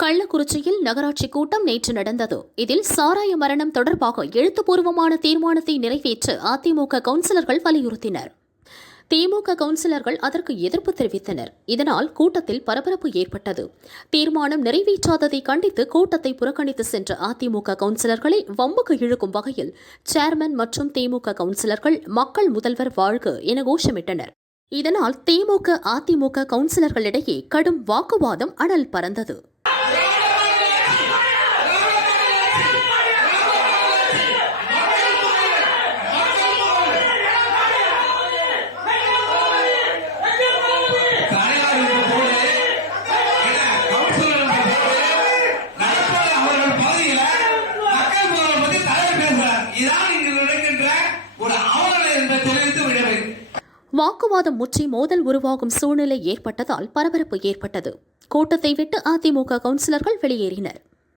கள்ளக்குறிச்சியில் நகராட்சி கூட்டம் நேற்று நடந்தது. இதில் சாராய மரணம் தொடர்பாக எழுத்துப்பூர்வமான தீர்மானத்தை நிறைவேற்ற அதிமுக கவுன்சிலர்கள் வலியுறுத்தினர். திமுக கவுன்சிலர்கள் அதற்கு எதிர்ப்பு தெரிவித்தனர். இதனால் கூட்டத்தில் பரபரப்பு ஏற்பட்டது. தீர்மானம் நிறைவேற்றாததை கண்டித்து கூட்டத்தை புறக்கணித்து சென்ற அதிமுக கவுன்சிலர்களை வம்புக்கு இழுக்கும் வகையில் சேர்மன் மற்றும் திமுக கவுன்சிலர்கள் மக்கள் முதல்வர் வாழ்க என கோஷமிட்டனர். இதனால் திமுக அதிமுக கவுன்சிலர்களிடையே கடும் வாக்குவாதம் அனல் பறந்தது. இதான் இங்கு நடக்கின்ற ஒரு என்று தெரிவித்து வாக்குவாதம் முற்றி மோதல் உருவாகும் சூழ்நிலை ஏற்பட்டதால் பரபரப்பு ஏற்பட்டது. கூட்டத்தை விட்டு அதிமுக கவுன்சிலர்கள் வெளியேறினர்.